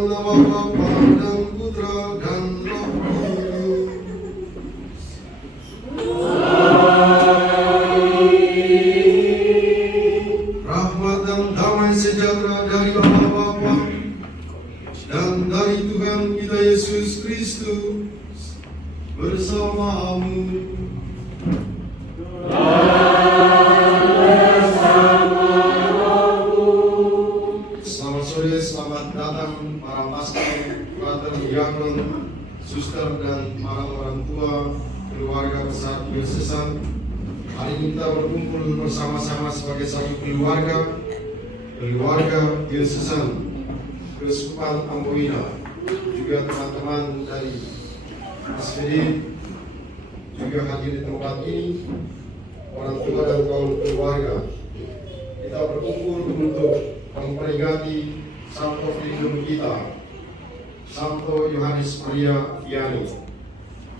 dalam nama Bapa dan Putra dan Roh Kudus. Rahmat dan damai sejahtera dari Allah Bapa dan dari Tuhan kita Yesus Kristus bersamamu. Selamat sore, selamat datang para pastor, brother, diakon, suster, dan para orang tua, keluarga besar diosesan. Hari ini kita berkumpul bersama-sama sebagai satu keluarga diosesan Keuskupan Amboina, juga teman-teman dari SPD juga hadir di tempat ini, orang tua dan kaum keluarga. Kita berkumpul untuk memperingati Santo Filium kita, Santo Yohanes Maria Vianney.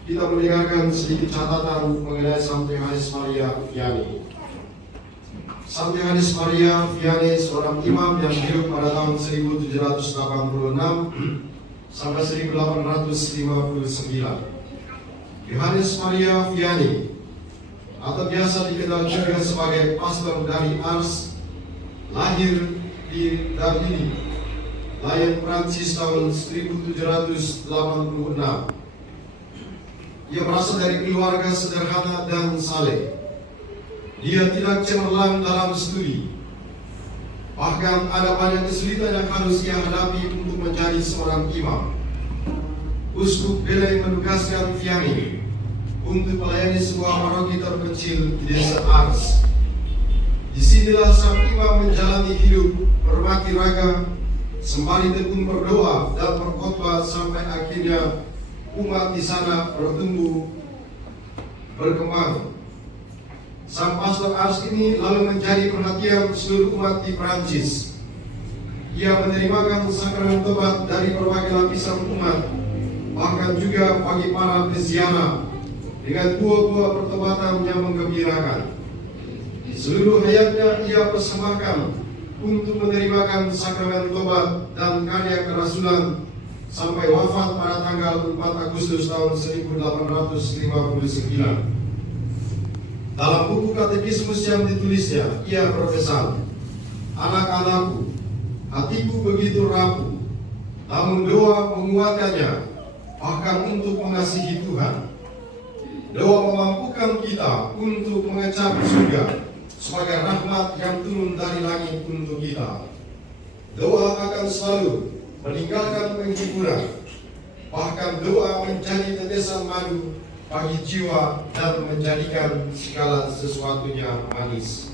Kita mendengarkan sedikit catatan mengenai Santo Yohanes Maria Vianney. Santo Yohanes Maria Vianney seorang imam yang hidup pada tahun 1786 sampai 1859. Yohanes Maria Vianney atau biasa dikenal juga sebagai pastor dari Ars, lahir di Dardini, Layan Prancis tahun 1786. Ia berasal dari keluarga sederhana dan saleh. Dia tidak cemerlang dalam studi. Bahkan ada banyak kesulitan yang harus ia hadapi untuk menjadi seorang imam. Uskup Belay menugaskan Vianney untuk melayani sebuah paroki terkecil di desa Ars. Disinilah sang imam menjalani hidup bermati raga, sembari tekun berdoa dan berkhotbah sampai akhirnya umat di sana bertumbuh berkembang. Sang pastor Ars ini lalu menjadi perhatian seluruh umat di Prancis. Ia menerimakan sakramen tobat dari berbagai lapisan umat, bahkan juga bagi para peziarah, dengan buah-buah pertobatan yang menggembirakan. Seluruh hayatnya ia persembahkan untuk menerimakan sakramen tobat dan karya kerasulan sampai wafat pada tanggal 4 Agustus tahun 1859. Dalam buku katekismus yang ditulisnya, ia berpesan, "Anak-anakku, hatiku begitu rapuh, namun doa menguatkannya, bahkan untuk mengasihi Tuhan. Doa memampukan kita untuk mengecap surga sebagai rahmat yang turun dari langit untuk kita. Doa akan selalu meninggalkan penghiburan, bahkan doa menjadi tetesan madu bagi jiwa dan menjadikan segala sesuatunya manis.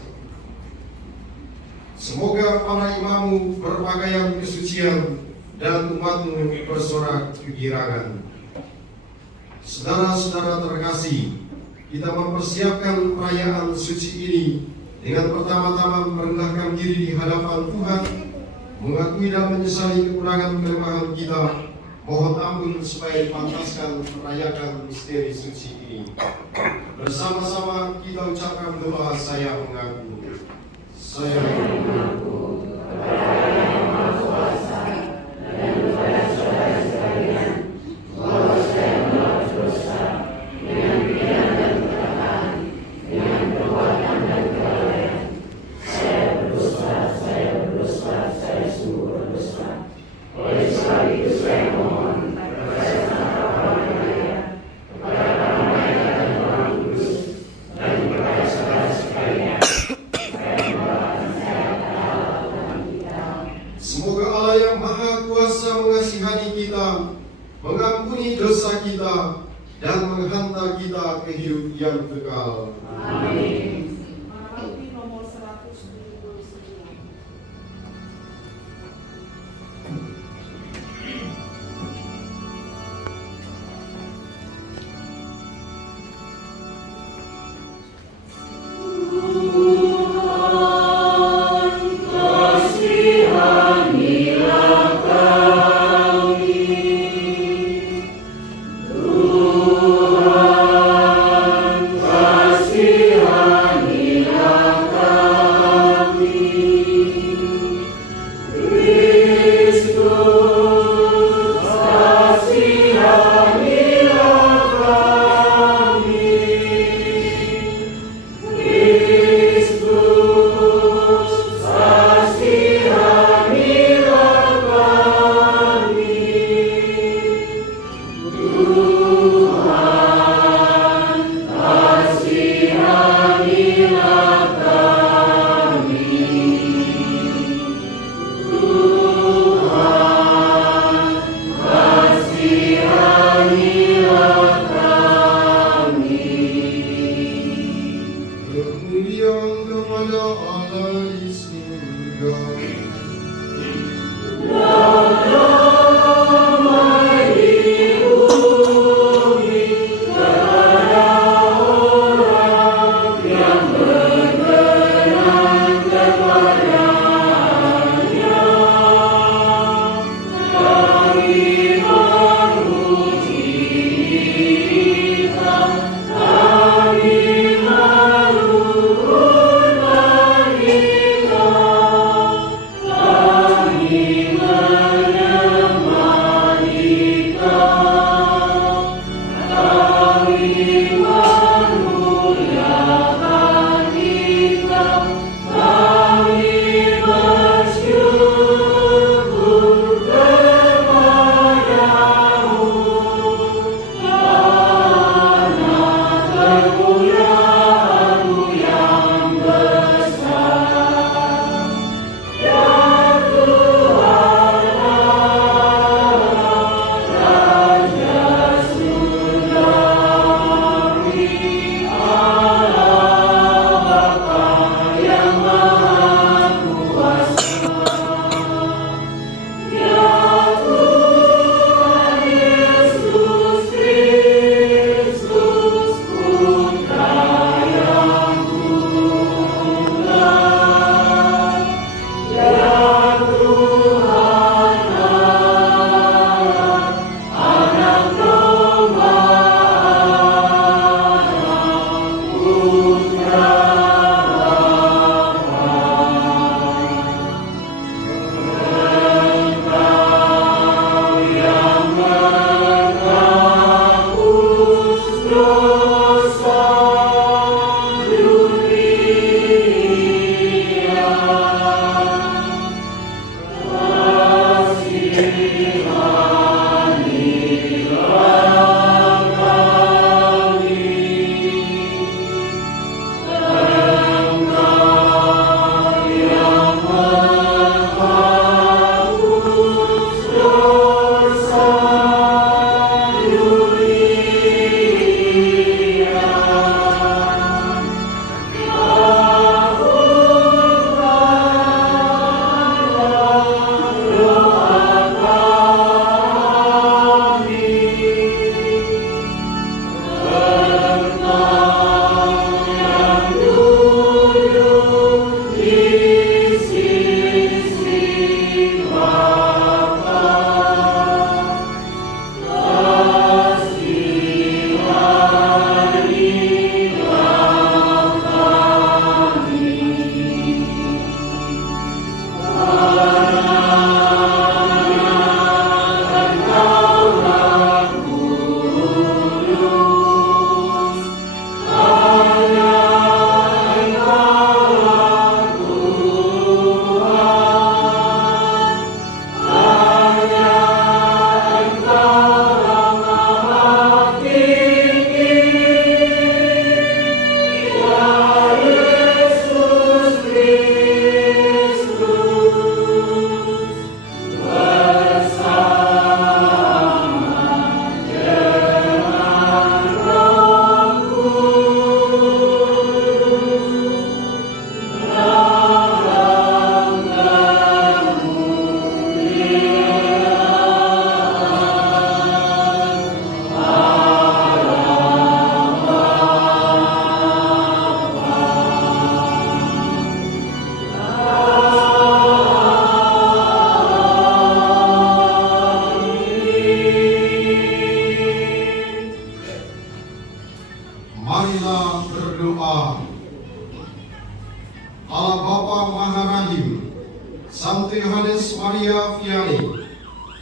Semoga para imammu berpakaian kesucian dan umatmu bersorak kegirangan." Saudara-saudara terkasih, kita mempersiapkan perayaan suci ini dengan pertama-tama merendahkan diri di hadapan Tuhan, mengakui dan menyesali kekurangan kelemahan kita, mohon ampun supaya dipantaskan merayakan misteri suci ini. Bersama-sama kita ucapkan doa saya mengaku. Saya mengaku kepada Yang Maha Kuasa dan kepada saudara sekalian bahwa saya melakukan dosa dengan pikiran dan perkataan, dengan perbuatan dan kelalaian. Saya berdosa, saya sungguh berdosa. Oleh sebab itu saya mohon kepada Sang Bapa dan Ayah, kepada para malaikat dan Roh Kudus, dan kepada saudara sekalian, supaya membawakan saya ke Allah Tuhan kita. Semoga Allah yang Maha Kuasa mengasihani kita, mengampuni dosa kita, dan menghantar kita ke hidup yang kekal. Amin. Marawi nomor 179. Tuhan, kasihani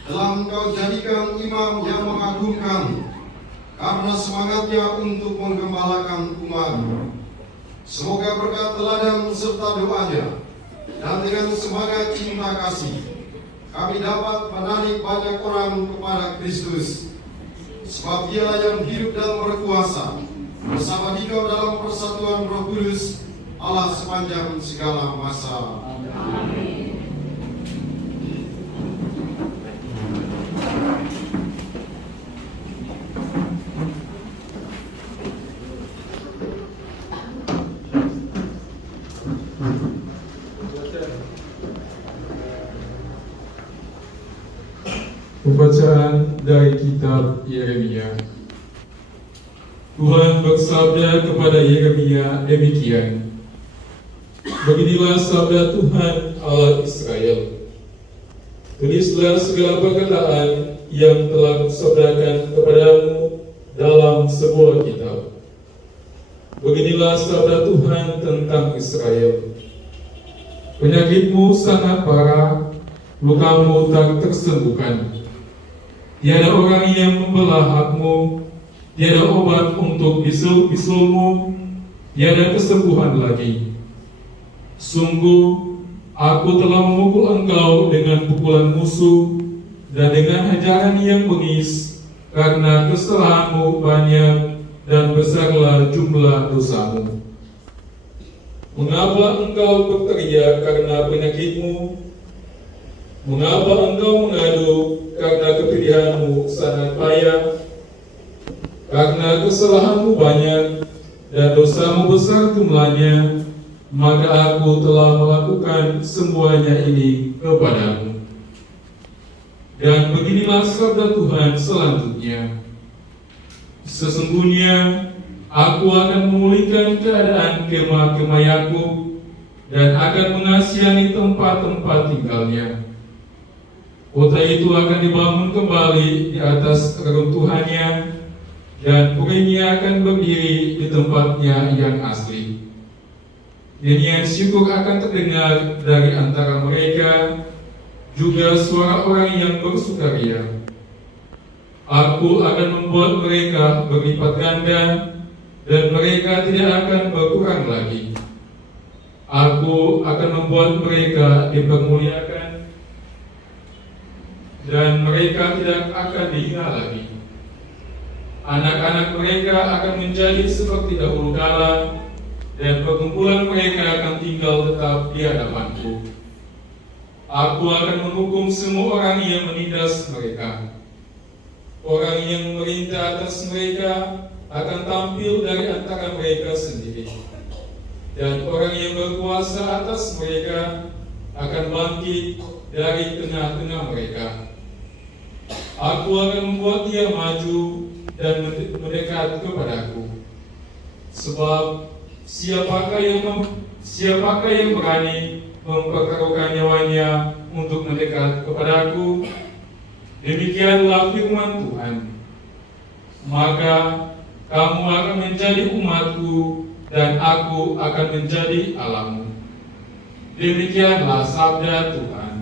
telah Engkau jadikan imam yang mengagumkan karena semangatnya untuk menggembalakan umat. Semoga berkat teladan serta doanya dan dengan semangat cinta kasih kami dapat menarik banyak orang kepada Kristus, sebab Dialah yang hidup dan berkuasa bersama Dikau dalam persatuan Roh Kudus Allah sepanjang segala masa. Amin. Pembacaan dari kitab Yeremia. Tuhan bersabda kepada Yeremia demikian, beginilah sabda Tuhan Allah Israel, tulislah segala perkataan yang telah kusabdakan kepadamu dalam sebuah kitab. Beginilah sabda Tuhan tentang Israel, penyakitmu sangat parah, lukamu tak tersembuhkan. Tiada orang yang membelah hakmu, tiada obat untuk bisul-bisulmu, tiada kesembuhan lagi. Sungguh, aku telah memukul engkau dengan pukulan musuh dan dengan hajaran yang bengis, karena kesalahanmu banyak dan besarlah jumlah dosamu. Mengapa engkau berteriak karena penyakitmu? Mengapa engkau mengadu karena kepedihanmu sangat payah? Karena kesalahanmu banyak dan dosamu besar jumlahnya, maka aku telah melakukan semuanya ini kepadamu. Dan beginilah sabda Tuhan selanjutnya, sesungguhnya aku akan memulihkan keadaan kemah-kemah Yakub dan akan mengasihani tempat-tempat tinggalnya. Kota itu akan dibangun kembali di atas reruntuhannya, dan purinya akan berdiri di tempatnya yang asli. Nyanyian syukur akan terdengar dari antara mereka, juga suara orang yang bersukaria. Aku akan membuat mereka berlipat ganda, dan mereka tidak akan berkurang lagi. Aku akan membuat mereka dipermuliakan, dan mereka tidak akan dihina lagi. Anak-anak mereka akan menjadi seperti dahulu kala, dan perkumpulan mereka akan tinggal tetap di hadapanku. Aku akan menghukum semua orang yang menindas mereka. Orang yang memerintah atas mereka akan tampil dari antara mereka sendiri, dan orang yang berkuasa atas mereka akan bangkit dari tengah-tengah mereka. Aku akan membuat dia maju dan mendekat kepadaku. Sebab siapakah yang berani mempertaruhkan nyawanya untuk mendekat kepadaku? Demikianlah firman Tuhan. Maka kamu akan menjadi umatku, dan aku akan menjadi Allahmu. Demikianlah sabda Tuhan.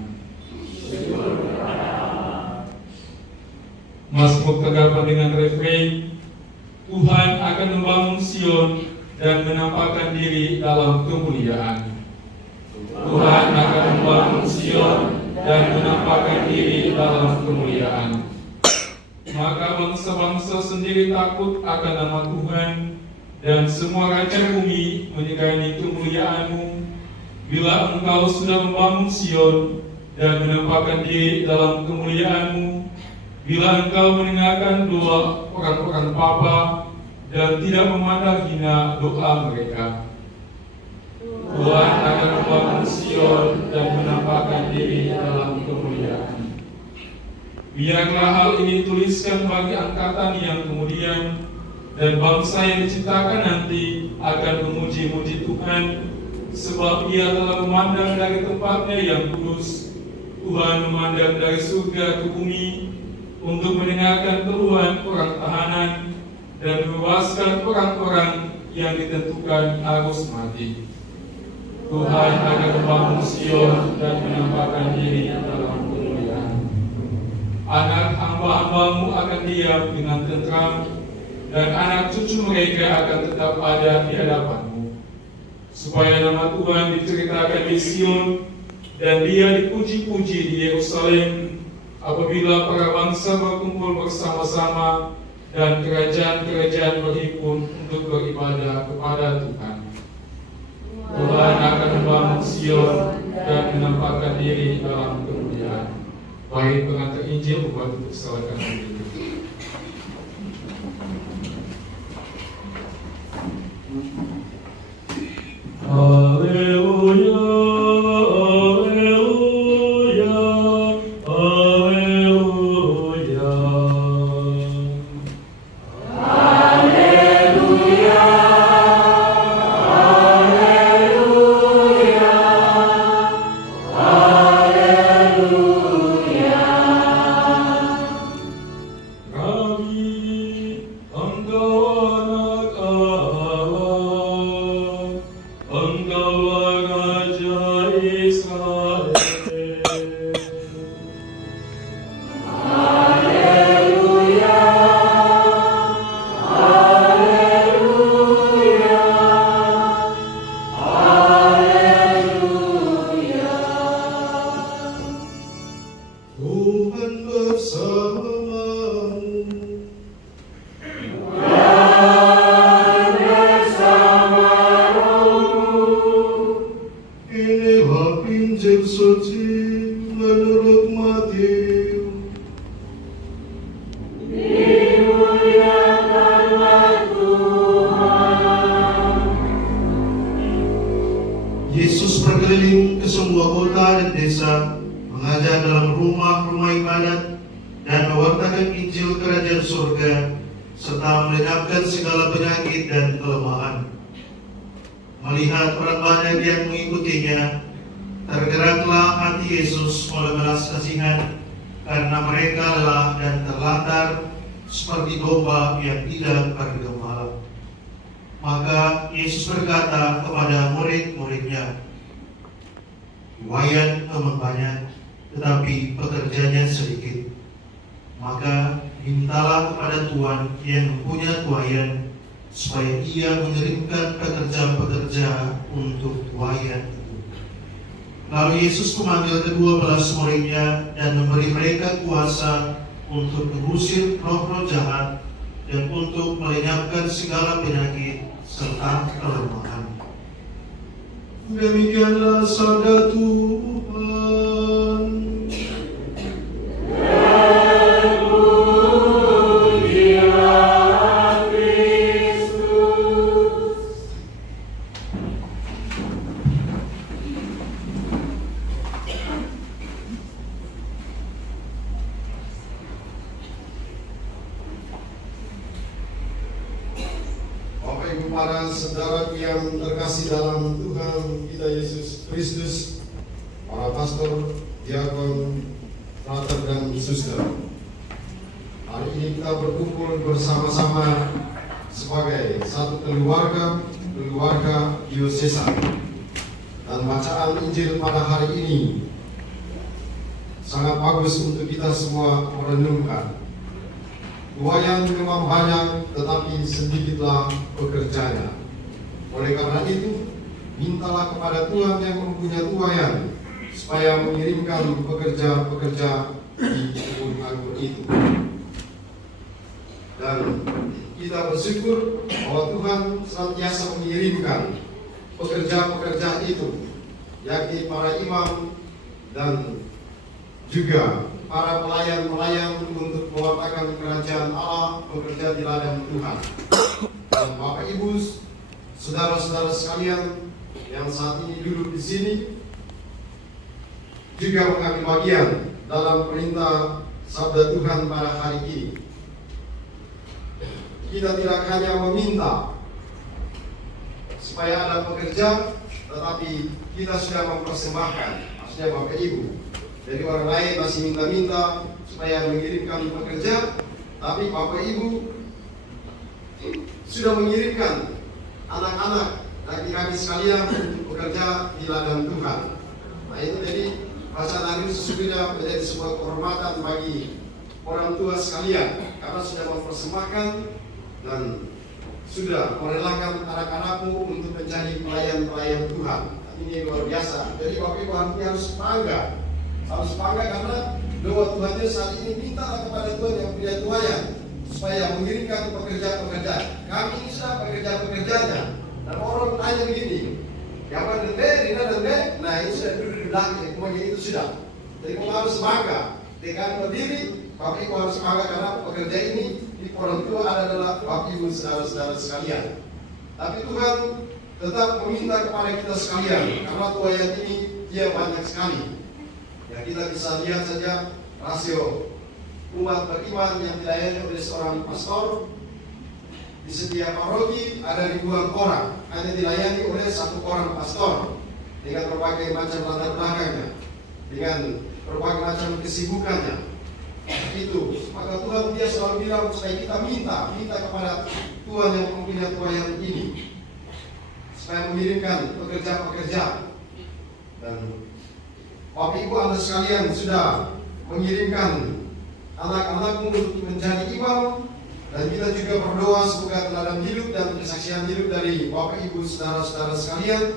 Mazmur terdapat dengan refrain, Tuhan akan membangun Sion dan menampakkan diri dalam kemuliaan. Tuhan akan membangun Sion dan menampakkan diri dalam kemuliaan. Maka bangsa-bangsa sendiri takut akan nama Tuhan, dan semua raja bumi menyegani kemuliaan-Mu. Bila Engkau sudah membangun Sion dan menampakkan diri dalam kemuliaan-Mu, bila Engkau mendengarkan doa orang-orang papa dan tidak memandang hina doa mereka, Tuhan akan membangun Sion dan menampakkan diri dalam kemuliaan. Biarlah hal ini dituliskan bagi angkatan yang kemudian, dan bangsa yang diciptakan nanti akan memuji-muji Tuhan, sebab Ia telah memandang dari tempatnya yang kudus. Tuhan memandang dari surga ke bumi untuk mendengarkan keluhan orang tahanan dan membebaskan orang-orang yang ditentukan harus mati. Tuhan akan membangun Sion dan menampakkan diri dalam kemuliaan. Anak hamba-hambamu akan diam dengan tentram, dan anak cucu mereka akan tetap ada di hadapanmu, supaya nama Tuhan diceritakan di Sion, dan Dia dipuji-puji di Yerusalem, apabila para bangsa berkumpul bersama-sama dan kerajaan-kerajaan berhimpun untuk beribadah kepada Tuhan. Tuhan akan membangun Sion dan menampakkan diri dalam kemuliaan. Baik pengantar Injil buat untuk silakan diri. Haleluya, haleluya, haleluya. Kami, Engkau anak Allah, Engkaulah Raja Israel. Tuhan bersamamu. Inilah Injil suci menurut Matius. Yesus berkeliling ke semua kota dan desa, mengajar dalam rumah-rumah ibadat dan mewartakan Injil kerajaan surga, serta melenyapkan segala penyakit dan kelemahan. Melihat orang banyak yang mengikutinya, tergeraklah hati Yesus oleh belas kasihan, karena mereka lelah dan terlantar seperti domba yang tidak bergembala. Maka Yesus berkata kepada murid-muridnya, "Wayan memang banyak, tetapi pekerjanya sedikit. Maka mintalah kepada Tuhan yang mempunyai tuaian, supaya Ia mengirimkan pekerja-pekerja untuk tuaian itu." Lalu Yesus memanggil ke-12 muridnya dan memberi mereka kuasa untuk mengusir roh-roh jahat dan untuk melenyapkan segala penyakit serta kelemahan. Demikianlah sabda Tuhan. Bapak Ibu para saudara yang terkasih dalam Tuhan kita Yesus Kristus, para pastor, diakon, frater dan suster. Hari ini kita berkumpul bersama-sama sebagai satu keluarga diosesan. Dan bacaan Injil pada hari ini sangat bagus untuk kita semua merenungkan. Tuaian memang banyak, tetapi sedikitlah pekerjanya. Oleh karena itu, mintalah kepada Tuhan yang mempunyai tuaian, supaya mengirimkan pekerja-pekerja di kebun anggur itu. Dan kita bersyukur bahwa Tuhan senantiasa mengirimkan pekerja-pekerja itu, yakni para imam dan juga para pelayan-pelayan untuk mewartakan kerajaan Allah, bekerja di ladang Tuhan. Dan Bapak Ibu, saudara-saudara sekalian yang saat ini duduk di sini juga mengambil bagian dalam perintah sabda Tuhan pada hari ini. Kita tidak hanya meminta supaya ada pekerja, tetapi kita sudah mempersembahkan, maksudnya Bapak Ibu. Jadi orang lain masih minta-minta supaya mengirimkan pekerja, tapi Bapak Ibu sudah mengirimkan anak-anak dan kami sekalian untuk bekerja di ladang Tuhan. Nah itu jadi bacaan hari ini sesungguhnya menjadi sebuah kehormatan bagi orang tua sekalian, karena sudah mempersembahkan dan sudah merelakan anak-anakmu untuk menjadi pelayan-pelayan Tuhan. Ini luar biasa. Jadi Bapak Ibu harus bangga. Harus bangga karena doa Tuhannya saat ini minta kepada Tuhan yang punya tuayan supaya mengirimkan pekerja-pekerja. Kami ini sudah pekerja-pekerjanya. Dan orang tanya begini, siapa dan B, Rina dan B? Nah ini sudah duduk di belakang, kemudian itu sudah. Jadi kamu harus bangga dengan berdiri. Bapak Ibu harus bangga karena pekerja ini di orang tua adalah Bapak Ibu saudara-saudara sekalian. Tapi Tuhan tetap meminta kepada kita sekalian karena tuayan ini dia banyak sekali. Ya kita bisa lihat saja rasio umat beriman yang dilayani oleh seorang pastor. Di setiap paroki ada ribuan orang, hanya dilayani oleh satu orang pastor dengan berbagai macam latar belakangnya, dengan berbagai macam kesibukannya. Itu, maka Tuhan dia selalu bilang supaya kita minta kepada Tuhan yang mempunyai tuayan ini supaya mengirimkan pekerja-pekerja. Dan Bapak Ibu Anda sekalian sudah mengirimkan anak-anakmu untuk menjadi imam. Dan kita juga berdoa semoga teladan hidup dan kesaksian hidup dari Bapak Ibu saudara-saudara sekalian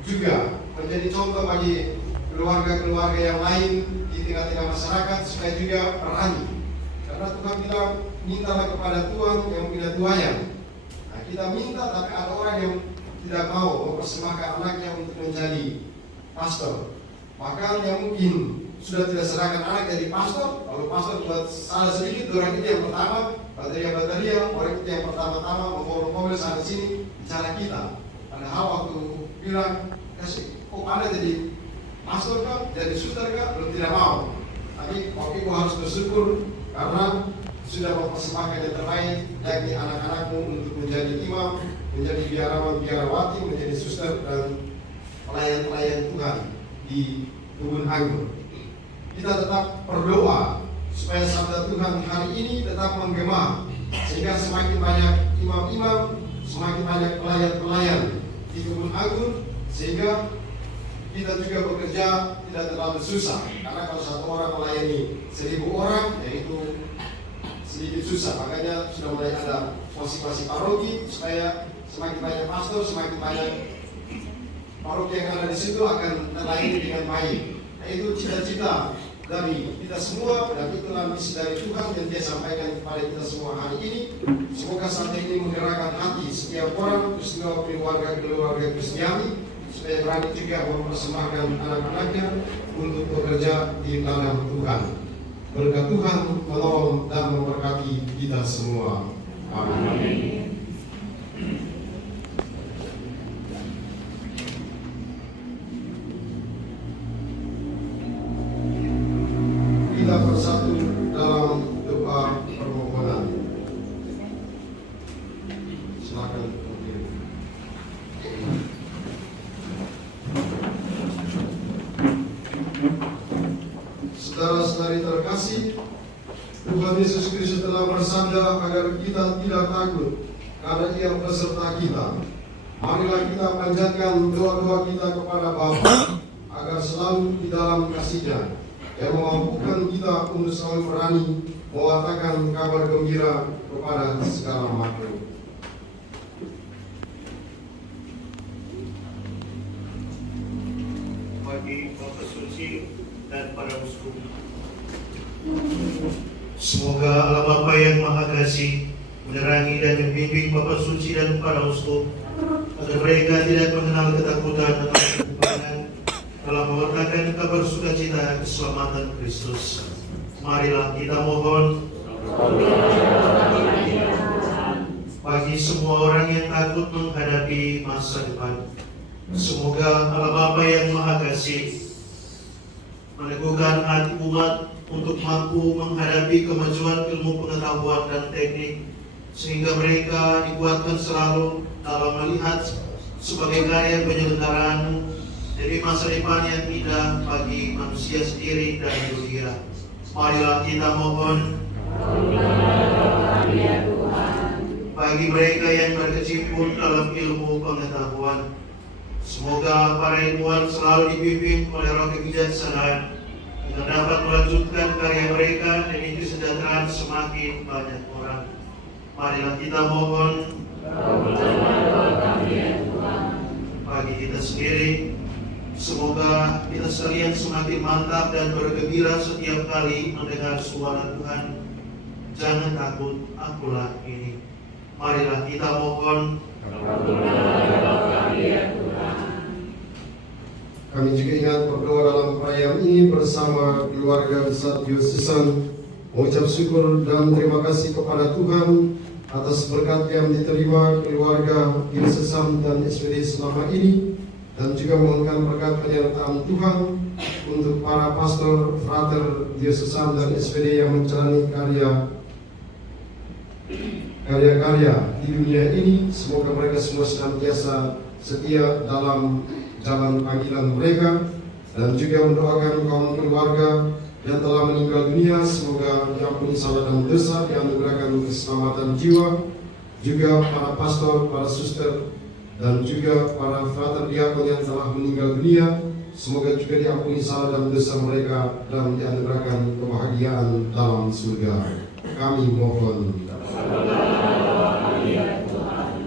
juga menjadi contoh bagi keluarga-keluarga yang lain di tengah-tengah masyarakat supaya juga berani. Karena Tuhan bilang mintalah kepada Tuhan yang punya tuayan. Nah, kita minta tapi ada orang yang tidak mau mempersembahkan anaknya untuk menjadi pastor. Bahkan yang mungkin sudah tidak serahkan anak jadi pastor, kalau pastor buat salah sedikit, orang itu yang pertama bateria, orang itu yang pertama-tama ngomong-ngomong sana sini bicara kita. Padahal waktu bilang kasih, kok Anda jadi pastor kah, jadi suster kah, belum tidak mau. Tapi Bapak Ibu harus bersyukur karena sudah mempersembahkan yang terbaik, yakni anak-anakmu untuk menjadi imam, menjadi biarawan-biarawati, menjadi suster dan pelayan-pelayan Tuhan di kebun anggur. Kita tetap berdoa supaya sabda Tuhan hari ini tetap menggema, sehingga semakin banyak imam-imam, semakin banyak pelayan-pelayan di kebun anggur, sehingga kita juga bekerja tidak terlalu susah. Karena kalau satu orang melayani 1000 orang, yaitu sedikit susah. Makanya sudah mulai ada posisi paroki supaya semakin banyak pastor, semakin banyak paroki yang ada di situ akan terlayani dengan baik. Nah, itu cita-cita dari kita semua dan itulah misi dari Tuhan yang Dia sampaikan kepada kita semua hari ini. Semoga saat ini menggerakkan hati setiap orang, istimewa keluarga Kristiani, supaya berani juga mempersembahkan anak-anaknya untuk bekerja di dalam Tuhan. Berkat Tuhan menolong dan memberkati kita semua. Amin. Kita bersatu dalam doa permohonan. Silakan. Saudara-saudari terkasih, Tuhan Yesus Kristus telah bersabda agar kita tidak takut karena Ia beserta kita. Marilah kita panjatkan doa-doa kita kepada Bapa agar selalu di dalam kasih-Nya yang memampukan kita untuk selalu berani mengatakan kabar gembira kepada segala makhluk. Bagi Bapak Suci dan para uskup, semoga Allah Bapa yang Maha Kasih menerangi dan membimbing Bapak Suci dan para uskup agar mereka tidak mengenal ketakutan atau kegemaran dalam mewartakan kabar sukacita keselamatan Kristus. Marilah kita mohon bagi semua orang yang takut menghadapi masa depan. Semoga Allah Bapa yang Maha Kasih meneguhkan hati umat untuk mampu menghadapi kemajuan ilmu pengetahuan dan teknik, sehingga mereka dikuatkan selalu dalam melihat sebagai karya penyelenggaraan dari masa depan yang indah bagi manusia sendiri dan dunia. Marilah kita mohon bagi mereka yang berkecimpung dalam ilmu pengetahuan. Semoga para ilmuwan selalu dibimbing oleh roh kebijaksanaan Agar dapat melanjutkan karya mereka dan kesejahteraan semakin banyak orang. Marilah kita mohon bagi kita sendiri. Semoga kita sekalian semakin mantap dan bergembira setiap kali mendengar suara Tuhan. Jangan takut, akulah ini. Marilah kita mohon. Kami juga ingat berdoa dalam perayaan ini bersama keluarga besar diocesan, mengucap syukur dan terima kasih kepada Tuhan atas berkat yang diterima keluarga diocesan dan SPD selama ini, dan juga memohonkan berkat penyertaan Tuhan untuk para pastor, frater diocesan dan SPD yang menjalani karya-karya di dunia ini. Semoga mereka semua senantiasa setia dalam jalan panggilan mereka, dan juga mendoakan kaum keluarga yang telah meninggal dunia. Semoga diampuni salah dan dosa, dianugerahkan keselamatan jiwa. Juga para pastor, para suster, dan juga para frater diakon yang telah meninggal dunia, semoga juga diampuni salah dan dosa mereka dan dianugerahkan kebahagiaan dalam surga. Kami mohon.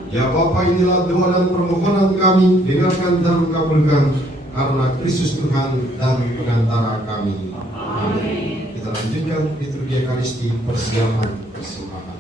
Ya Bapa, inilah doa dan permohonan kami, dengarkan dan kabulkan karena Kristus Tuhan dan pengantara kami. Amin. Kita lanjutkan liturgi Ekaristi, persiapan persembahan.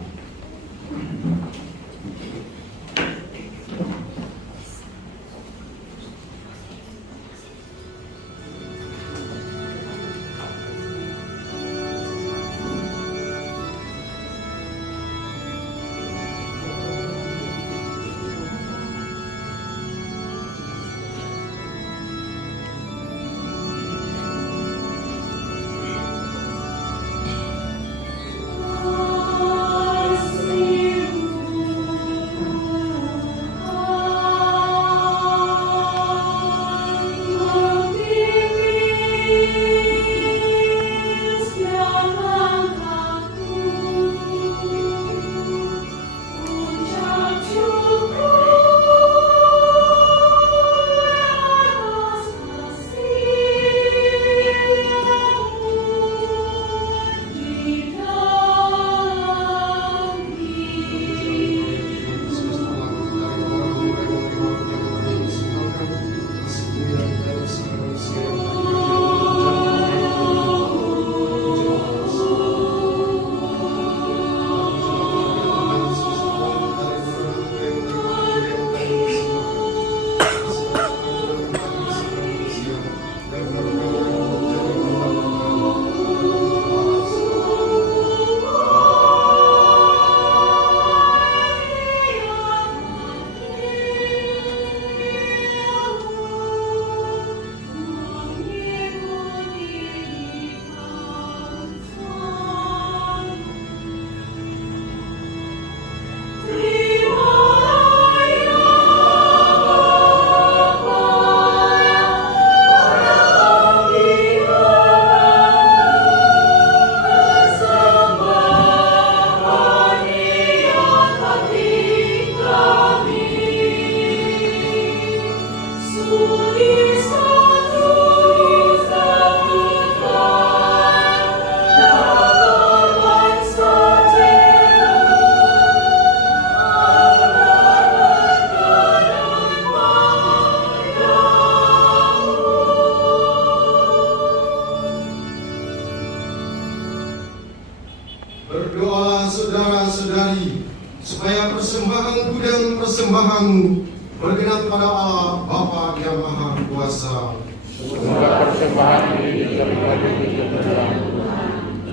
Berdoalah saudara-saudari, supaya persembahanku dan persembahanmu berkenan pada Allah Bapa yang Maha Kuasa. Semoga persembahan ini terjadi di dalam Tuhan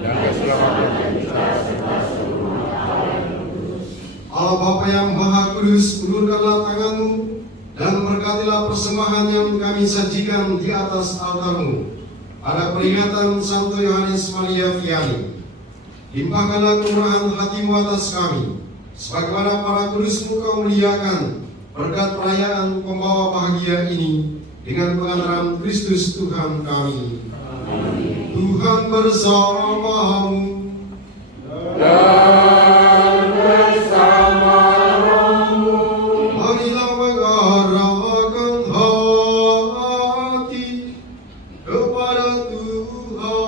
dan keselamatan kita serta seluruh Allah yang kudus. Allah Bapa yang Maha Kudus, ulurkanlah tanganmu dan berkatilah persembahan yang kami sajikan di atas altarmu pada peringatan Santo Yohanes Maria Vianney. Limpahkanlah kemurahan hatimu atas kami, sebagaimana para kudusmu kau muliakan berkat perayaan pembawa bahagia ini dengan pengantaran Kristus Tuhan kami. Amin. Tuhan bersamamu Dan bersama rohmu. Marilah mengarahkan hati kepada Tuhan.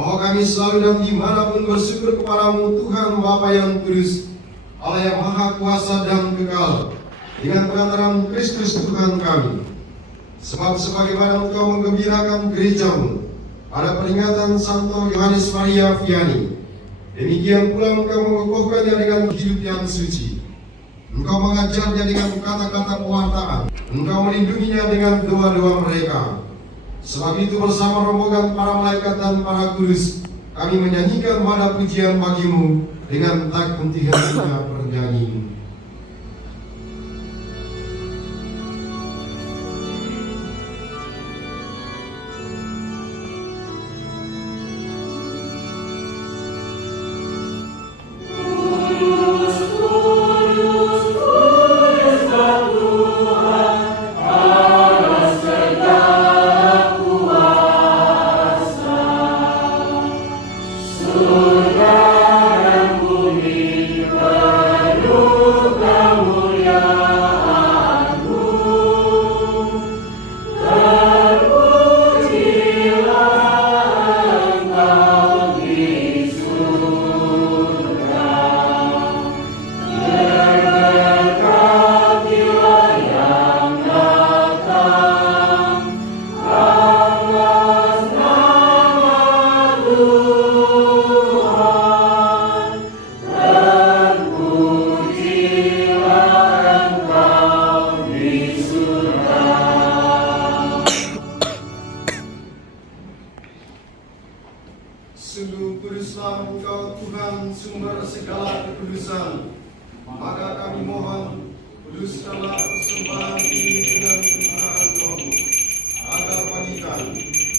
bahwa kami selalu dan dimanapun bersyukur kepadamu Tuhan Bapa yang kudus, Allah yang maha kuasa dan kekal, dengan pengantaran Kristus Tuhan kami. Sebab sebagaimana Engkau menggembirakan gerejamu pada peringatan Santo Yohanes Maria Vianney, demikian pula Engkau mengokohkannya dengan hidup yang suci. Engkau mengajarnya dengan kata-kata pewartaan. Engkau melindunginya dengan doa-doa mereka. Sebab itu bersama rombongan para malaikat dan para kudus, kami menyanyikan pada pujian bagimu dengan tak henti-hentinya bernyanyi. Sungguh kuduslah Engkau Tuhan, sumber segala kekudusan. Maka kami mohon, kuduskanlah persembahan ini dengan pencurahan Roh-Mu, agar bagikan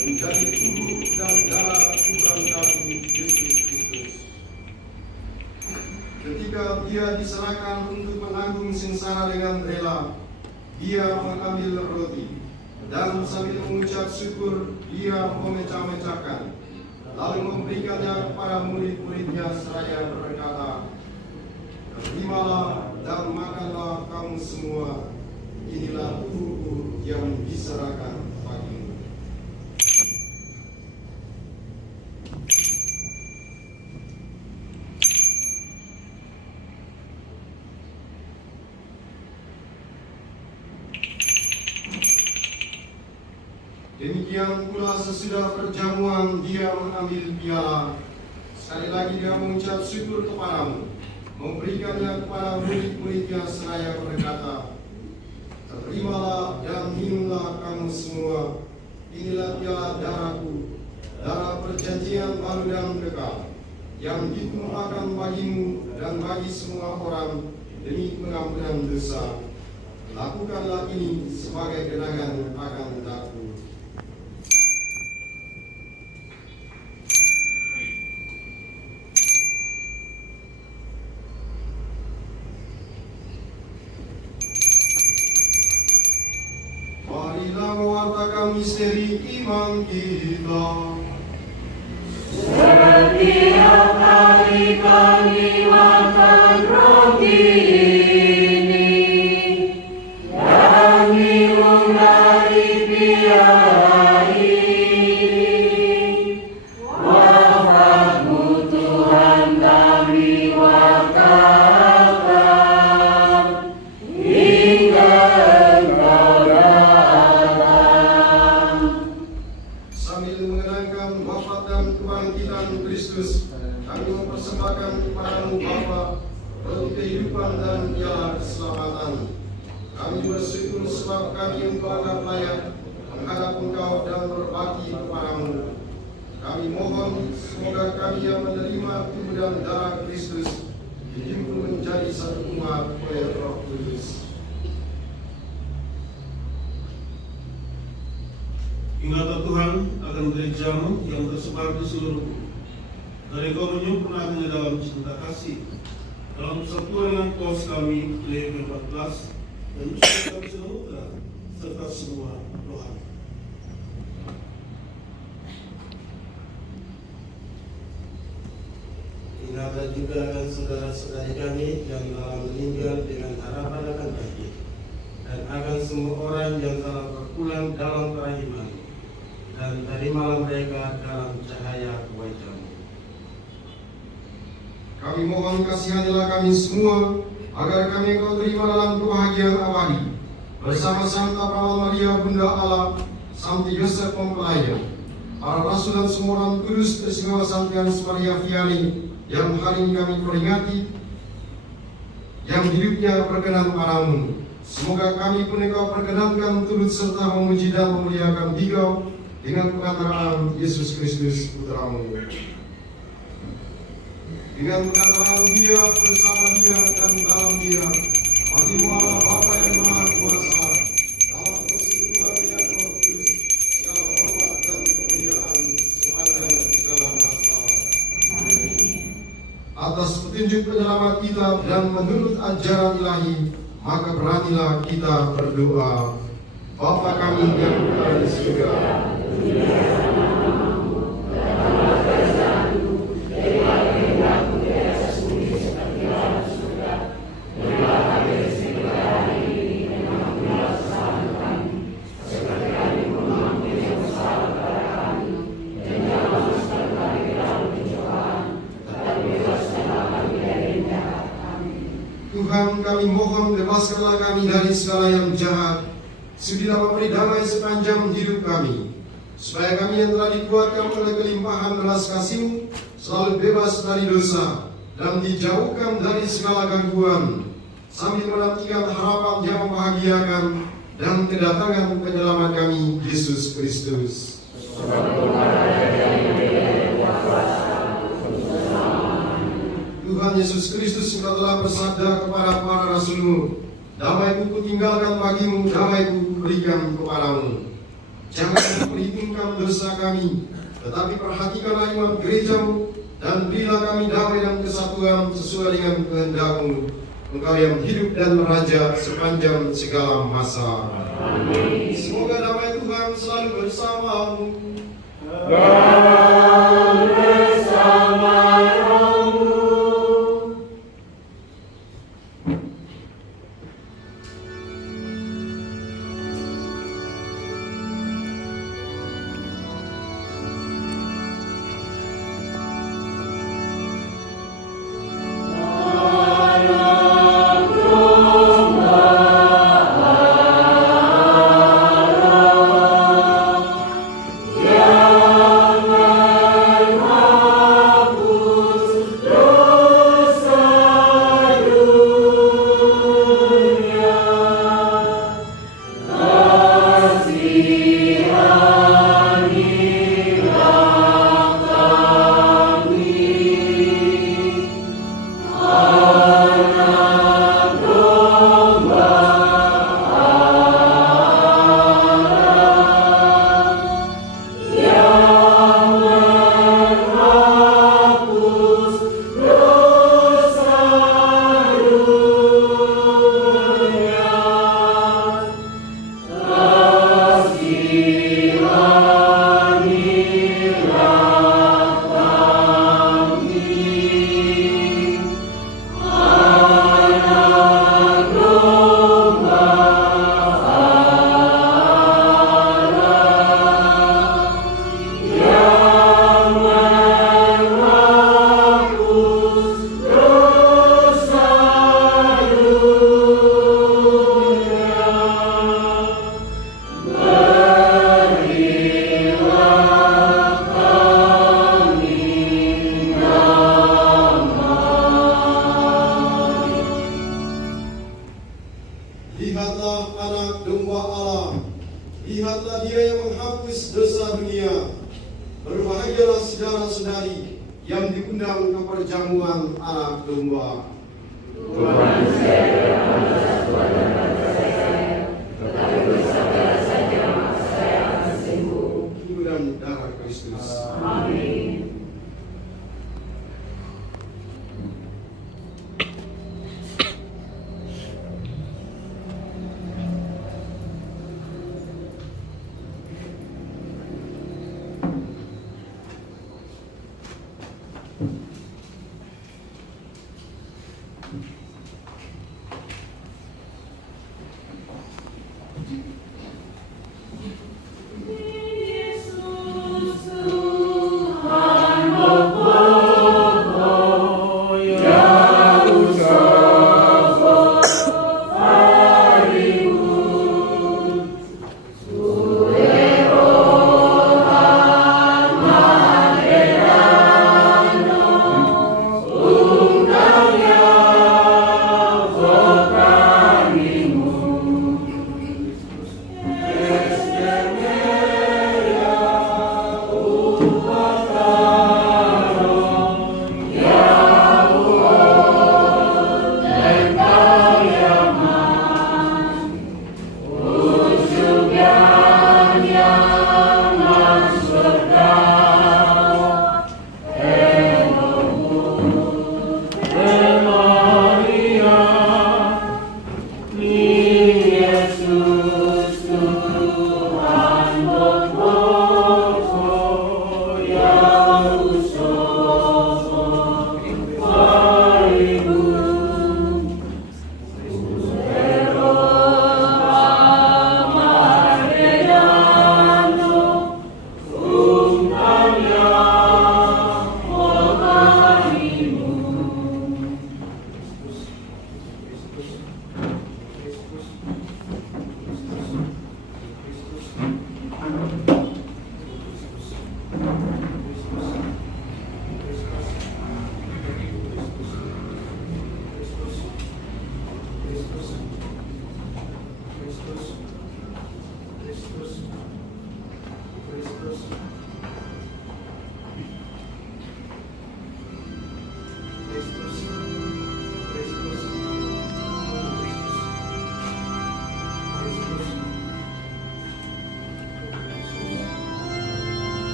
menjadi tubuh dan darah Tuhan kami Yesus Kristus. Ketika Dia diserahkan untuk menanggung sengsara dengan rela, Dia mengambil roti dan sambil mengucap syukur Dia memecah-mecahkan, lalu memberikannya kepada murid-muridnya seraya berkata, "Terimalah dan makanlah kamu semua, inilah tubuhku yang diserahkan bagimu." Demikian pula sesudah perjamuan Dia mengambil piala. Sekali lagi Dia mengucap syukur kepadamu, memberikannya kepada murid-muridnya seraya berkata, "Terimalah dan minumlah kamu semua, inilah piala darahku, darah perjanjian baru dan kekal, yang ditumpahkan bagimu dan bagi semua orang demi pengampunan dosa. Lakukanlah ini sebagai kenangan akan aku." Marilah mewartakan misteri iman kita. Setiap hari kami makan roti ini dan minum dari piala ini. Wafat-Mu Tuhan kami wartakan hingga Engkau datang. Sambil mengenangkan wafat dan kebangkitan Kristus, kami mempersembahkan kepadamu Bapa roti kehidupan dan piala keselamatan. Kami bersyukur sebab kami Engkau anggap layak menghadap Engkau dan berbakti kepadamu. Kami mohon semoga kami yang menerima tubuh dan darah Kristus dihimpun menjadi satu umat oleh Roh Kudus. Ingatlah Tuhan akan gerejamu yang tersebar di seluruh bumi. Dari Kau menyempurnakannya dalam cinta kasih, dalam persatuan dengan Paus kami, Leo ke-14, dan Nusa kami Semutra, serta semua rohani. Ingatlah juga akan saudara-saudari kami yang telah meninggal dengan harapan akan bangkit, dan akan semua orang yang telah berpulang dalam kerahiman, dan terimalah mereka dalam cahaya wajah-Mu. Kami mohon kasihanilah kami semua, agar kami Engkau terima dalam kebahagiaan abadi, bersama Santa Perawan Maria Bunda Allah, Santi Yosef Mempelai, para rasul dan semua orang kudus, Peristiwa Santi Yohanes Maria Vianney, yang hari ini kami peringati, yang hidupnya berkenan padamu. Semoga kami pun Engkau perkenankan turut serta memuji dan memuliakan Dikau dengan pengantaraan Yesus Kristus Putra-Mu. Dengan pengantaraan Dia, bersama Dia, dan dalam Dia, bagi-Mu Allah Bapa yang Maha Kuasa, dalam persekutuan yang Roh Kudus, segala hormat dan kemuliaan sepanjang segala masa. Atas petunjuk penyelamat kita dan menurut ajaran ilahi, maka beranilah kita berdoa. Bapa kami yang berada di surga, Tuhan, kami mohon bebaskanlah kami dari segala yang jahat, sudilah memberi damai sepanjang hidup kami, supaya kami yang telah dikuatkan oleh kelimpahan belas kasih-Mu selalu bebas dari dosa dan dijauhkan dari segala gangguan, sambil menantikan harapan yang membahagiakan dan kedatangan penyelamat kami, Yesus Kristus. Tuhan Yesus Kristus, Engkau telah bersabda kepada para rasul-Mu, damai-Ku kutinggalkan bagi-Mu, damai-Ku kuberikan kepadamu. Jangan perhitungkan dosa kami, tetapi perhatikanlah iman gereja-Mu, dan berilah kami damai dan kesatuan sesuai dengan kehendak-Mu, Engkau yang hidup dan meraja sepanjang segala masa. Amin. Semoga damai Tuhan selalu bersama-Mu. Dan bersama rohmu. Lihatlah anak domba Allah, lihatlah Dia yang menghapus dosa dunia. Berbahagialah saudara-saudari yang diundang ke perjamuan anak domba. Tuhan saya Tuhan dan bangsa saya, tetapi bersabar saja maka saya akan sembuh. Tubuh dan darah Kristus. Amin. Yesus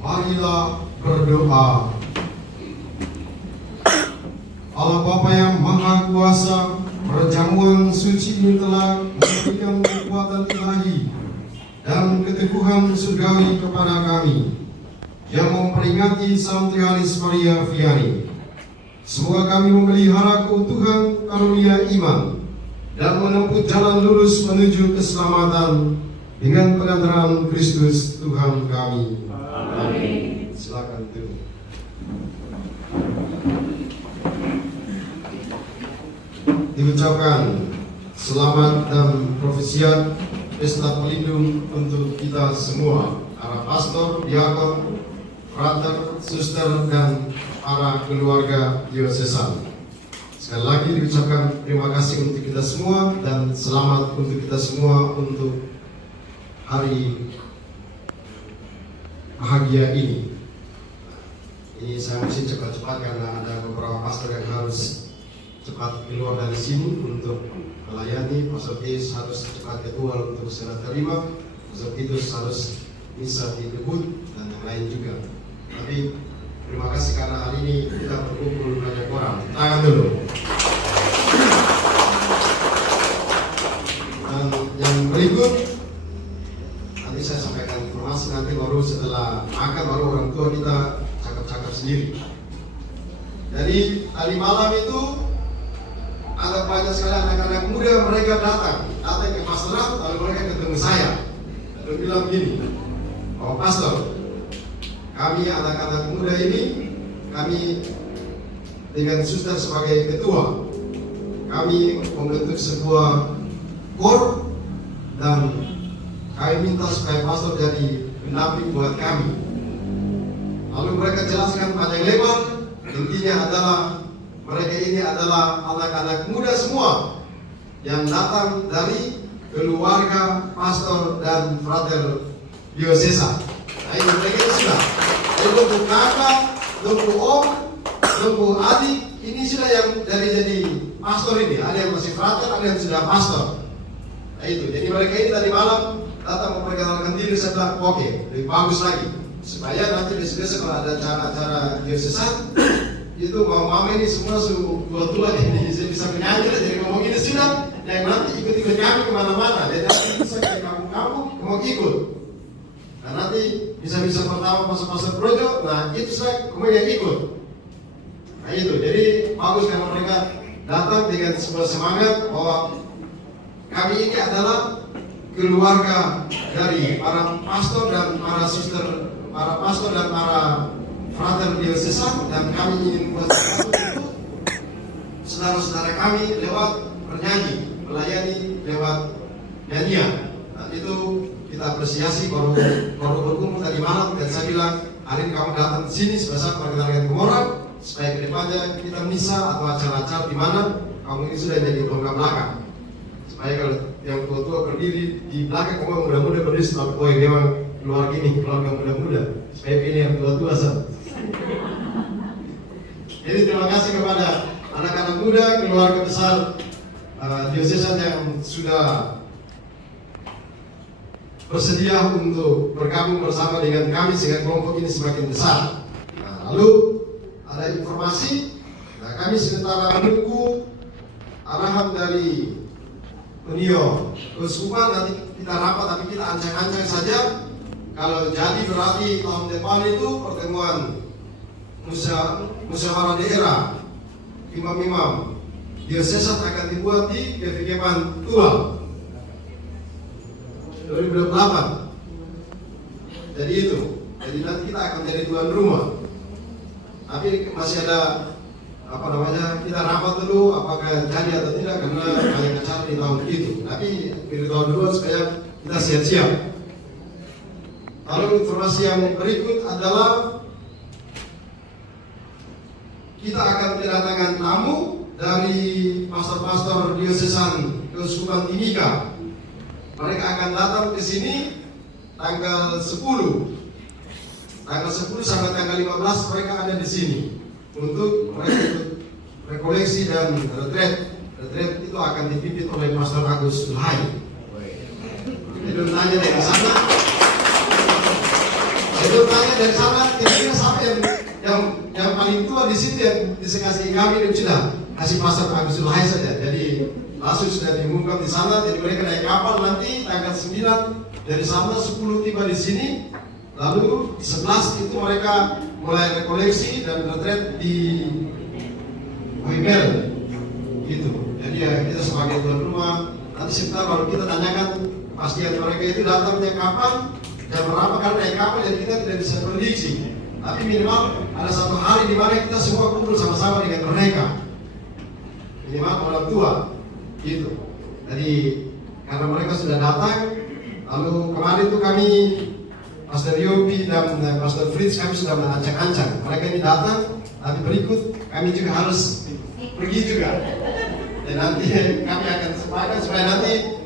Marilah berdoa. Allah Bapa yang Maha Kuasa, perjamuan suci ini telah memberikan kekuatan ilahi dan keteguhan surgawi kepada kami yang memperingati Santialis Maria Vianney. Semoga kami memelihara keutuhan karunia iman dan menempuh jalan lurus menuju keselamatan dengan pengantaran Kristus Tuhan kami. Amin. Silakan turun. Diucapkan selamat dan profesiat pesta pelindung untuk kita semua, para pastor, diakon, frater, suster, dan para keluarga diosesan. Sekali lagi diucapkan terima kasih untuk kita semua dan selamat untuk kita semua untuk hari bahagia ini. Ini saya mesti cepat-cepat karena ada beberapa pastor yang harus cepat keluar dari sini untuk melayani. Pastor Is harus cepat keluar untuk serah terima. Pastor Titus harus bisa didebut dan yang lain juga. Tapi terima kasih karena hari ini kita berkumpul banyak orang. Tangan dulu. Dan yang berikut nanti saya sampaikan informasi, nanti baru setelah makan baru orang tua kita cakap-cakap sendiri. Jadi tadi malam itu ada banyak sekali anak-anak muda, mereka datang ke pastorat, lalu mereka ketemu saya lalu bilang begini, "Oh pastor, kami anak-anak muda ini, kami dengan suster sebagai ketua, kami membentuk sebuah kor dan kami minta supaya pastor jadi pendamping buat kami." Lalu mereka jelaskan panjang lebar, intinya adalah mereka ini adalah anak-anak muda semua yang datang dari keluarga pastor dan frater diosesa. Nah ini mereka itu sudah untuk kakak, untuk om, untuk adik, ini sudah yang jadi pastor ini. Ada yang masih frater, ada yang sudah pastor. Nah itu, jadi mereka ini tadi malam datang memperkenalkan diri. Saya bilang, oke, lebih bagus lagi supaya nanti besok kalau ada acara-acara diosesan itu mama ini semua tua-tua ini bisa menyanyi, jadi ngomong ini sudah, yang nanti ikut-ikut kami kemana-mana, jadi nanti bisa ke kampung-kampung mau ikut. Nah nanti bisa pertama pastor projo, nah itu saya kemudian ikut. Nah itu, jadi bagus kalau mereka datang dengan sebuah semangat bahwa kami ini adalah keluarga dari para pastor dan para suster, para pastor dan para frater diosesan, dan kami ingin membuat sesuatu untuk saudara-saudara kami lewat bernyanyi, melayani lewat nyanyian. Dan itu kita apresiasi baru berkumpul tadi malam, dan saya bilang hari ini kamu datang ke sini sebesar perkenalkan ke orang supaya kedepannya kita misa atau acara-acara di mana kamu ini sudah jadi tonggak belakang, supaya kalau yang tua-tua berdiri di belakang kamu muda-muda berdiri setelah poin memang keluarga ini keluarga muda-muda, supaya pilih yang tua-tua saja. Jadi terima kasih kepada anak-anak muda, keluarga besar diosesan yang sudah bersedia untuk bergabung bersama dengan kami sehingga kelompok ini semakin besar. Nah, lalu ada informasi, nah kami sementara menunggu arahan dari Unio Keuskupan, nanti kita rapat tapi kita ancang-ancang saja. Kalau jadi berarti tahun depan itu pertemuan musyawarah daerah imam-imam diosesan akan dibuat di Kevigeman Tual 2028. Jadi itu, jadi nanti kita akan jadi tuan rumah. Tapi masih ada kita rapat dulu apakah jadi atau tidak karena banyak acara di tahun itu. Tapi di tahun duluan supaya kita siap-siap. Lalu informasi yang berikut adalah kita akan kedatangan tamu dari pastor-pastor diosesan Keuskupan Timika. Mereka akan datang ke sini tanggal 10. Tanggal 10 sampai tanggal 15 mereka ada di sini untuk mereka ikut rekoleksi dan retret. Retret itu akan dipimpin oleh Pastor Agus Sulhai. Itu tanya dari sana. Itu tanya dari sana. Kira-kira siapa yang paling tua di sini yang disekasi kami dan sudah kasih Pastor Agus Sulhai saja. Jadi langsung sudah diumumkan di sana. Jadi mereka naik kapal nanti tanggal 9 dari sana, 10 tiba di sini. Lalu 11 itu mereka mulai rekoleksi dan retret di Wibel gitu. Jadi ya kita sebagai tuan rumah nanti sebentar baru kita tanyakan kepastian mereka itu datangnya kapan, jam berapa, karena naik kapal jadi kita tidak bisa prediksi. Tapi minimal ada satu hari di mana kita semua kumpul sama-sama dengan mereka, minimal orang tua gitu. Jadi karena mereka sudah datang, lalu kemarin itu kami Pastor Yopi dan Pastor Fritz kami sudah merancang-ancang. Mereka ini datang, nanti berikut kami juga harus pergi juga. Dan nanti kami akan sepakat supaya nanti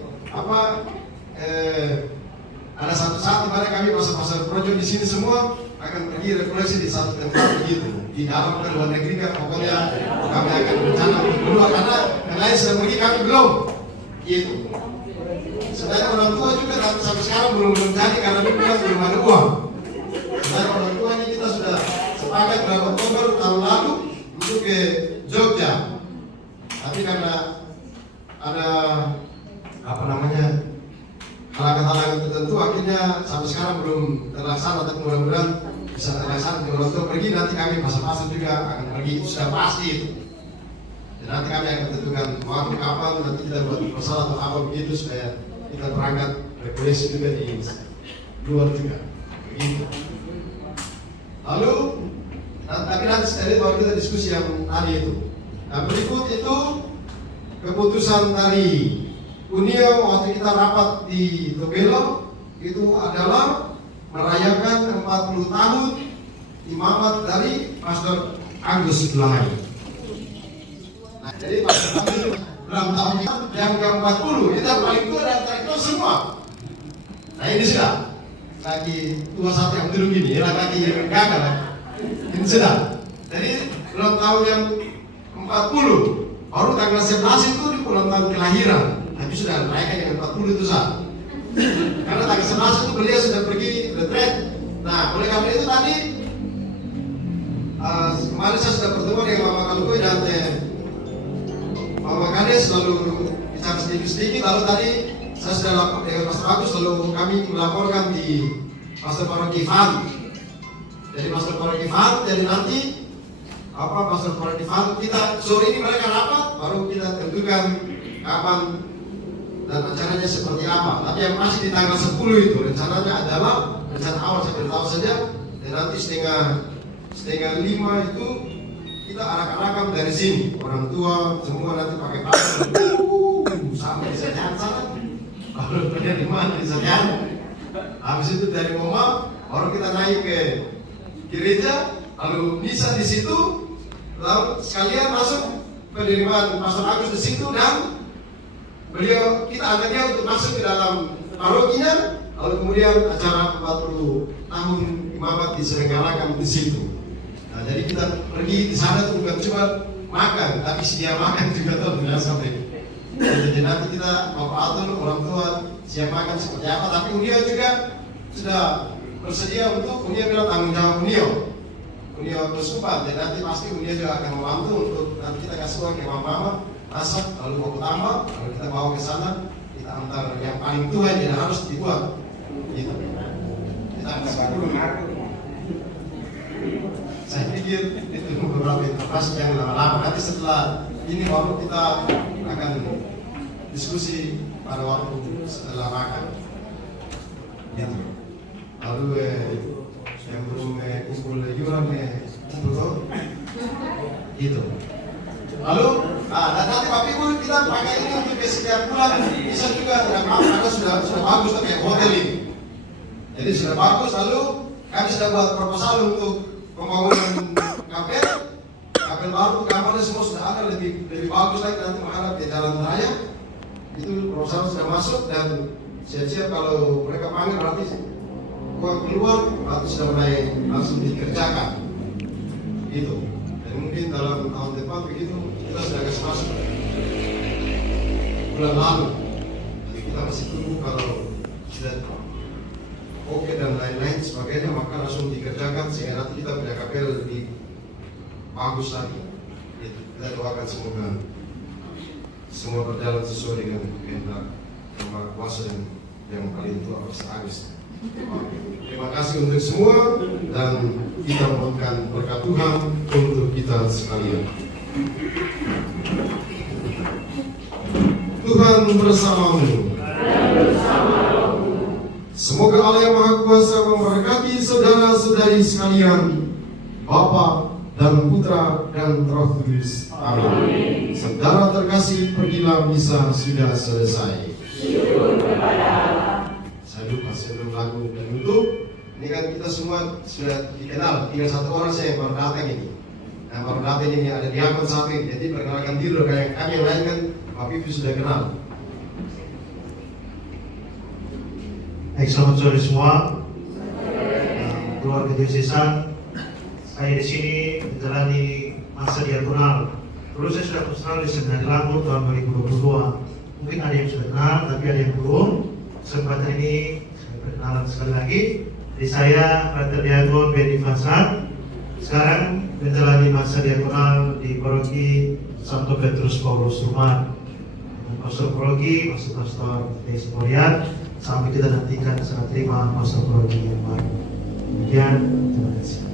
ada satu saat di mana kami pastor projo di sini semua akan pergi refleksi di satu tempat begitu. Di dalam ke luar negeri kan pokoknya kami akan berencana untuk keluar karena yang lain sudah pergi kami belum. Gitu. Sebenarnya orang tua juga sampai sekarang belum mencari karena dia bilang belum ada uang. Sebenarnya orang tua ini kita sudah sepakat bulan Oktober tahun lalu untuk ke Jogja. Tapi karena ada halangan-halangan tertentu akhirnya sampai sekarang belum terlaksana, tapi mudah-mudahan bisa terlaksana. Kalau untuk pergi nanti kami pasang-pasang juga akan pergi, itu sudah pasti itu. Dan nanti kami akan tentukan waktu kapan nanti kita buat proposal atau apa begitu supaya kita berangkat refleksi juga di luar juga. Begitu. Lalu, tapi nanti setelah baru kita diskusi yang tadi itu. Nah berikut itu keputusan dari Unio waktu kita rapat di Tobelo itu adalah merayakan 40 tahun imamat dari Pastor Agus Lahai. Nah, jadi Pastor Agus dalam tahun yang ke-40 kita paling tua dan tertua semua. Nah ini sudah lagi tua satu yang dulu gini, lagi yang gagal lagi. Ini sudah. Jadi dalam tahun yang 40 baru tanggal 11 itu di ulang tahun kelahiran. Tapi sudah naikkan yang 40 itu sah. Karena tanggal 11 itu beliau sudah pergi retret. Nah, oleh karena itu tadi kemarin saya sudah bertemu dengan Mama Kalukoi dan Mama Kades lalu bicara sedikit-sedikit. Lalu tadi saya sudah lapor dengan Pastor Agus lalu kami melaporkan di Pastor Paroki Van. Jadi Pastor Paroki Van, jadi nanti Pastor Paroki Van kita sore ini mereka rapat baru kita tentukan kapan dan rencananya seperti apa. Tapi yang pasti di tanggal 10 itu rencananya adalah rencana awal saya beritahu saja. Dan nanti setengah 5 itu kita arak-arakan dari sini. Orang tua semua nanti pakai pakaian sampai di Sejahan sana. Baru pergi di mana di Sejahan. Habis itu dari Moma baru kita naik ke gereja, lalu misa di situ, lalu sekalian masuk penerimaan Pastor Agus di situ dan beliau kita angkat dia untuk masuk ke dalam parokinya, lalu kemudian acara 40 tahun imamat diselenggarakan di situ. Nah, jadi kita pergi di sana tuh bukan cuma makan, tapi sedia makan juga tuh tidak sampai. Jadi nanti kita bapak atur orang tua siap makan seperti apa, tapi Unio juga sudah bersedia untuk Unio bilang tanggung jawab Unio Keuskupan. Dan nanti pasti Unio juga akan membantu untuk nanti kita kasih uang ke mama masak, lalu baku tambah, lalu kita bawa ke sana, kita antar yang paling tua yang harus dibuat. Gitu. Kita kasih dulu. Saya pikir itu beberapa informasi yang lama-lama. Nanti setelah ini baru kita akan diskusi pada waktu setelah makan. Gitu. Lalu yang belum kumpul yuran kumpul gitu. Lalu, dan nanti Bapak Ibu kita pakai ini untuk setiap bulan bisa juga tidak apa-apa karena sudah bagus tuh kayak hotel ini. Jadi sudah bagus. Lalu kami sudah buat proposal untuk pembangunan kapel baru, kamarnya semua sudah ada lebih bagus lagi nanti menghadap ke jalan raya. Itu proposal sudah masuk dan siap-siap kalau mereka panggil berarti uang keluar berarti sudah mulai langsung dikerjakan. Gitu. Mungkin dalam tahun depan begitu kita sudah kasih masuk bulan lalu. Jadi kita masih tunggu kalau sudah oke dan lain-lain sebagainya maka langsung dikerjakan sehingga nanti kita punya kapel lebih bagus lagi. Gitu. Kita doakan semoga semua berjalan sesuai dengan kehendak Yang Kuasa yang paling tua Pastor Agus. Terima kasih untuk semua dan kita mohonkan berkat Tuhan untuk kita sekalian. Tuhan bersamamu. Semoga Allah yang Maha Kuasa memberkati saudara-saudari sekalian, Bapa dan Putra dan Roh Kudus. Amin. Saudara terkasih, pergilah misa sudah selesai. Syukur kepada Allah. Saya lupa sebelum lagu penutup. Ini kan kita semua sudah dikenal, tinggal satu orang saya yang baru datang ini. Nah baru datang ini ada diakon satu, jadi perkenalkan diri kayak kami yang lain kan Pak Pipi sudah kenal. Baik, selamat sore semua. Keluarga diocesan, saya di sini menjalani masa diakonal. Dulu saya sudah personal di Seminari Langgur tahun 2022. Mungkin ada yang sudah kenal, tapi ada yang belum. Kesempatan ini saya perkenalan sekali lagi. Jadi saya Frater Diakon Benny Fasad. Sekarang menjalani masa diakonal di Paroki Santo Petrus Paulus Rumah. Pastor Paroki, Pastor Desi Morian, sampai kita nantikan serah terima Pastor Paroki yang baru. Demikian, terima kasih.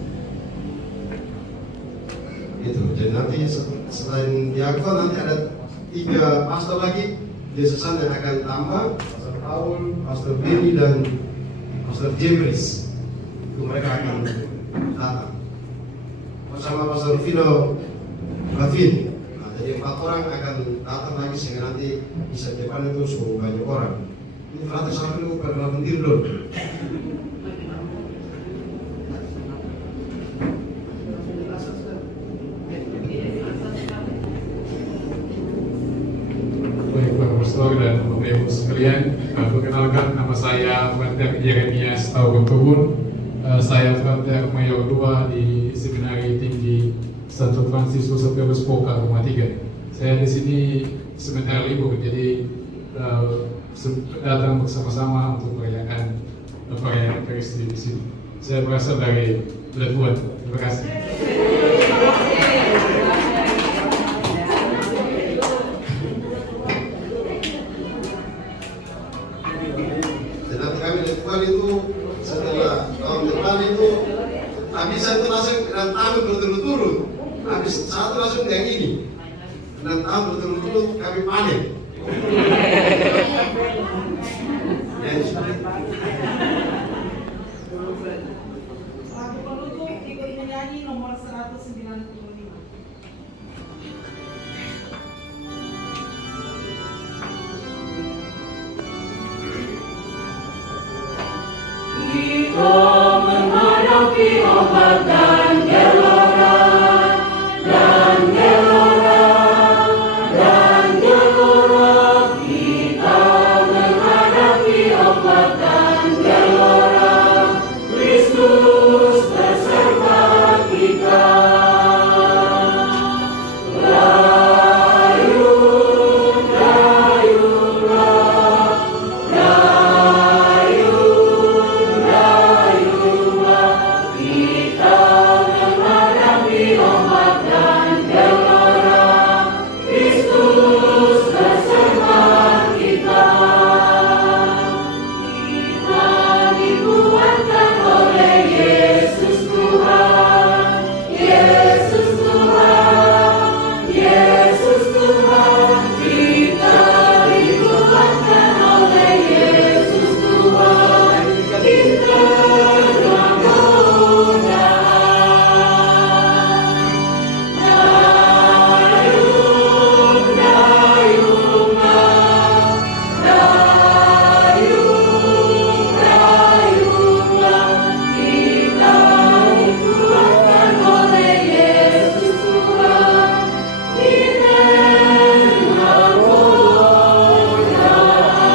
Gitu. Jadi nanti selain diakon nanti ada 3 pastor lagi diocesan yang akan tambah, Pastor Paul, Pastor Benny dan Pastor Jebris. Itu mereka akan datang bersama Pastor Vino Bavin. Nah, jadi 4 orang akan datang lagi sehingga nanti bisa depan itu suruh banyak orang. Ini Frater sampai dulu perkenalan diri dulu. Baik Pak Pastor dan Bapak Ibu sekalian, perkenalkan nama saya Frater Yeremias Taugunturun. Saya Frater Mayor 2 di Seminari Tinggi Santo Fransiskus Xavier Poka Rumah 3. Saya di sini sebentar libur, jadi datang bersama-sama untuk merayakan perayaan Ekaristi di sini. Saya berasal dari Lebuan. Terima kasih. Dan kami depan itu setelah tahun depan itu habis itu langsung dan tahun berturut-turut. Habis satu langsung yang ini. Dan tahun berturut-turut kami panen. Lagu penutup ikut menyanyi nomor 195. Kita menghadapi ombak dan gelora, dan gelora, dan gelora. Kita menghadapi ombak dan gelora. Kristus beserta kita. Layun, layunlah, layun, layunlah. Kita menghadapi ombak dan gelora. Kristus beserta kita. Kita dikuatkan oleh Yesus Tuhan, Yesus Tuhan, Yesus Tuhan. Kita dikuatkan oleh Yesus Tuhan. Kita dalam godaan. Dayung, dayunglah, dayung, dayunglah. Kita dikuatkan oleh Yesus Tuhan. Kita dalam godaan.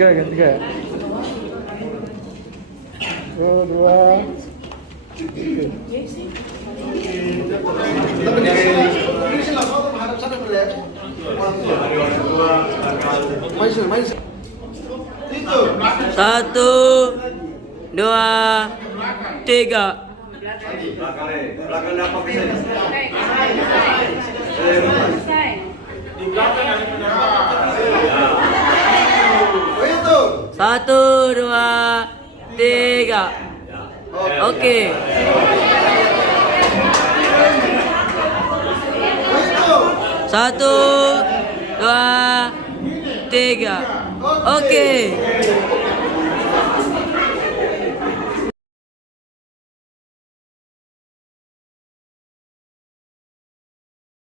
Gantiga. 2. Satu, dua, tiga. Satu, dua, tiga. Oke. Satu, dua, tiga. Oke.